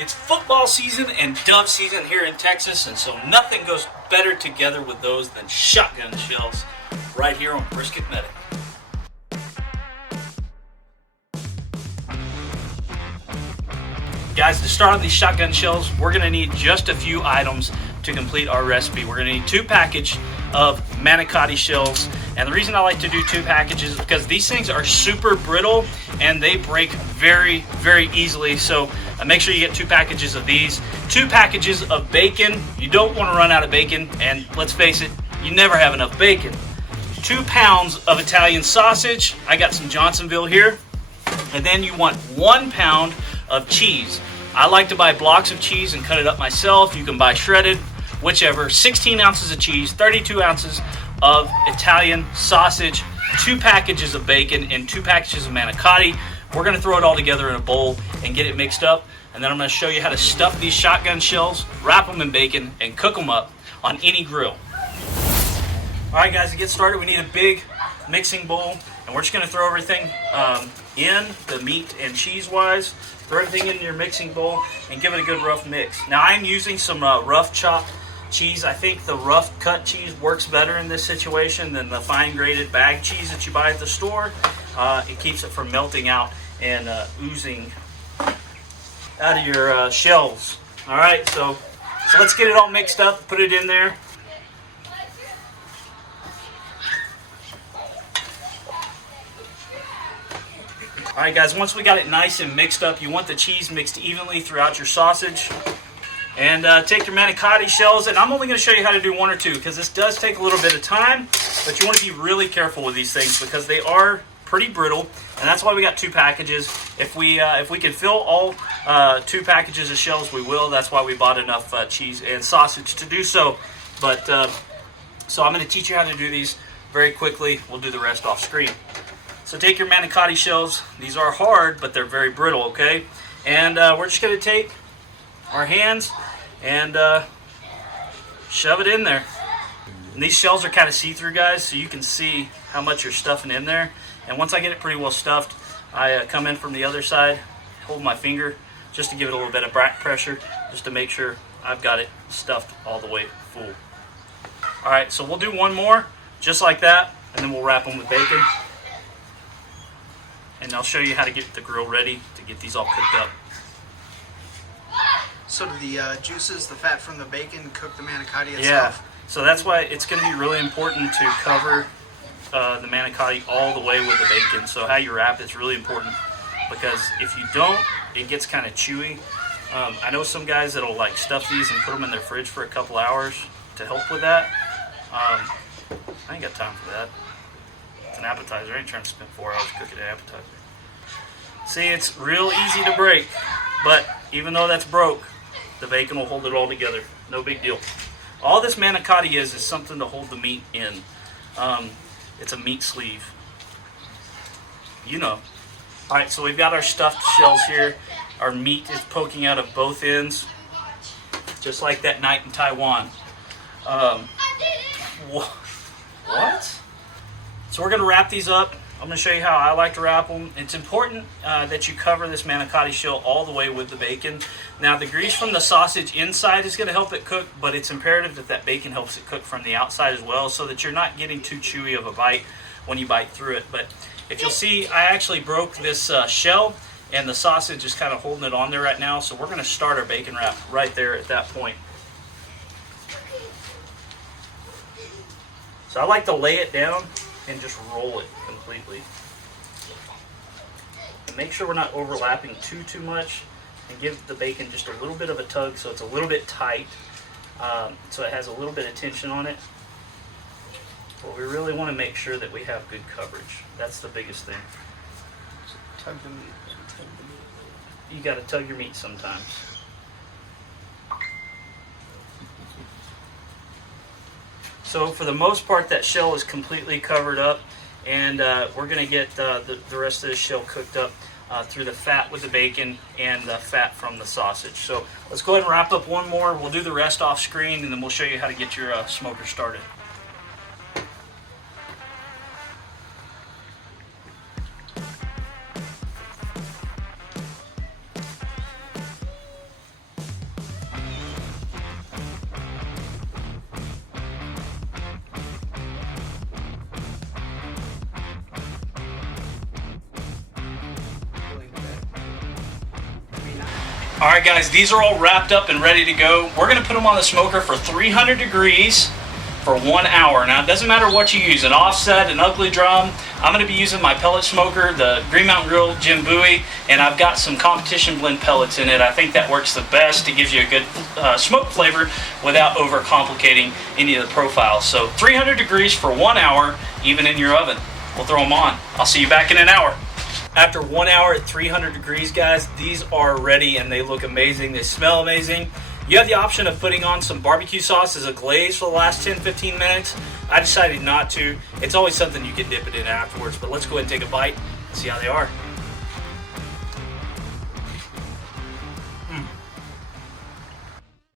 It's football season and dove season here in Texas, and so nothing goes better together with those than shotgun shells right here on Brisket Medic. Guys, to start on these shotgun shells, we're going to need just a few items to complete our recipe. We're going to need 2 packages of manicotti shells, and the reason I like to do 2 packages is because these things are super brittle and they break very, very easily. So make sure you get 2 packages of these. 2 packages of bacon. You don't want to run out of bacon, and let's face it, you never have enough bacon. 2 pounds of Italian sausage. I got some Johnsonville here. And then you want 1 pound of cheese. I like to buy blocks of cheese and cut it up myself. You can buy shredded, whichever. 16 ounces of cheese, 32 ounces of Italian sausage, 2 packages of bacon, and 2 packages of manicotti. We're going to throw it all together in a bowl and get it mixed up. And then I'm going to show you how to stuff these shotgun shells, wrap them in bacon, and cook them up on any grill. All right, guys, to get started, we need a big mixing bowl. And we're just going to throw everything in, the meat and cheese-wise. Throw everything in your mixing bowl and give it a good rough mix. Now, I'm using some rough chopped cheese. I think the rough cut cheese works better in this situation than the fine grated bag cheese that you buy at the store. It keeps it from melting out and oozing out of your shells. All right, so let's get it all mixed up, put it in there. Alright guys, once we got it nice and mixed up, you want the cheese mixed evenly throughout your sausage. And take your manicotti shells, and I'm only going to show you how to do 1 or 2 because this does take a little bit of time, but you want to be really careful with these things because they are pretty brittle, and that's why we got 2 packages. If we can fill all 2 packages of shells, we will. That's why we bought enough cheese and sausage to do so. But so I'm going to teach you how to do these very quickly. We'll do the rest off screen. So take your manicotti shells. These are hard, but they're very brittle, okay? And we're just going to take our hands and shove it in there. And these shells are kind of see-through, guys, so you can see how much you're stuffing in there. And once I get it pretty well stuffed, I come in from the other side, hold my finger just to give it a little bit of back pressure, just to make sure I've got it stuffed all the way full. All right, so we'll do 1 more, just like that, and then we'll wrap them with bacon. And I'll show you how to get the grill ready to get these all cooked up. So do the juices, the fat from the bacon, cook the manicotti itself? Yeah, so that's why it's going to be really important to cover the manicotti all the way with the bacon. So how you wrap is really important because if you don't, it gets kind of chewy. I know some guys that'll like stuff these and put them in their fridge for a couple hours to help with that. I ain't got time for that. An appetizer. I ain't trying to spend 4 hours cooking an appetizer. See, it's real easy to break, but even though that's broke, the bacon will hold it all together. No big deal. All this manicotti is something to hold the meat in. It's a meat sleeve. You know. Alright, so we've got our stuffed shells here. Our meat is poking out of both ends, just like that night in Taiwan. What? So we're going to wrap these up. I'm going to show you how I like to wrap them. It's important that you cover this manicotti shell all the way with the bacon. Now the grease from the sausage inside is going to help it cook, but it's imperative that that bacon helps it cook from the outside as well so that you're not getting too chewy of a bite when you bite through it. But if you'll see, I actually broke this shell and the sausage is kind of holding it on there right now. So we're going to start our bacon wrap right there at that point. So I like to lay it down and just roll it completely. And make sure we're not overlapping too much, and give the bacon just a little bit of a tug so it's a little bit tight, so it has a little bit of tension on it. But we really want to make sure that we have good coverage. That's the biggest thing. Tug the meat. Tug the meat. You got to tug your meat sometimes. So for the most part, that shell is completely covered up, and we're going to get the rest of the shell cooked up through the fat with the bacon and the fat from the sausage. So let's go ahead and wrap up 1 more. We'll do the rest off screen, and then we'll show you how to get your smoker started. All right, guys, these are all wrapped up and ready to go. We're gonna put them on the smoker for 300 degrees for 1 hour. Now, it doesn't matter what you use, an offset, an ugly drum. I'm gonna be using my pellet smoker, the Green Mountain Grill Jim Bowie, and I've got some competition blend pellets in it. I think that works the best. It gives you a good smoke flavor without overcomplicating any of the profiles. So 300 degrees for 1 hour, even in your oven. We'll throw them on. I'll see you back in an hour. After 1 hour at 300 degrees, guys, these are ready and they look amazing. They smell amazing. You have the option of putting on some barbecue sauce as a glaze for the last 10-15 minutes. I decided not to. It's always something you can dip it in afterwards, but let's go ahead and take a bite and see how they are.